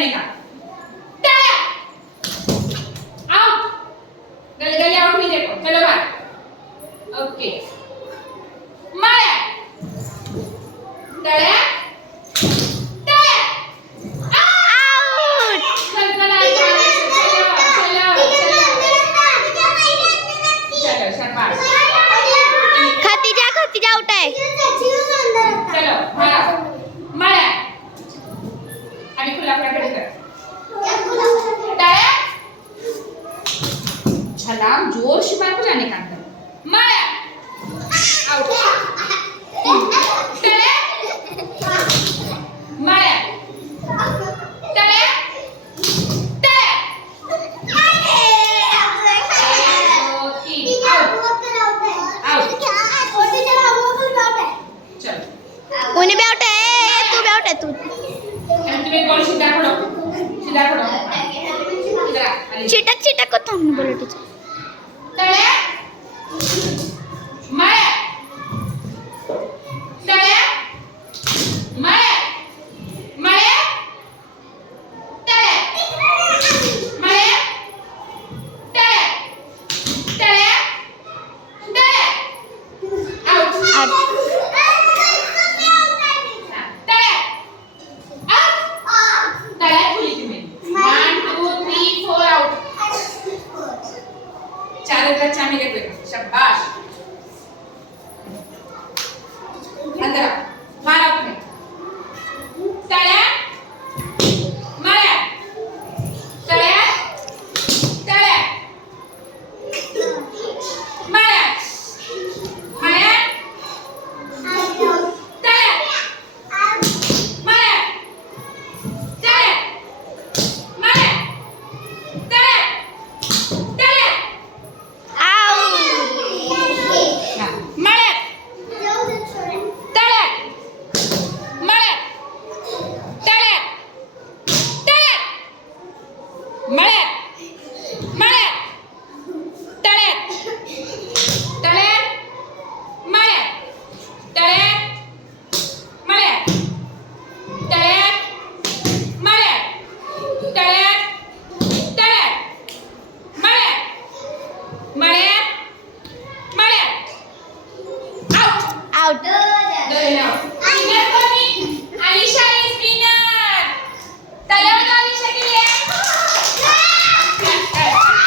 पकड़ने का। टाळ्या। आउट। गली गली आउट नहीं देखो, चलो बाहर। ओके। माया। टाळ्या। टाळ्या। आउट. चल चला चलो शाबाश। खतीजा आउट आहे. चलो माया माया आणि गुलाबराकडे कर. टाळ्या. छलांग जोर से मार को जाने का अंदर. माया आउट. टाळ्या. माया टाळ्या. टाळ्या. दो, तीन. आउट. चलो कोणी बी आउट आहे. तू बी आउट आहे. तू आणि तुम्ही बॉल सीधा पडो. सीधा पडो. इधर आ. चिटक को थांब बोलो टीचर. टाळ्या.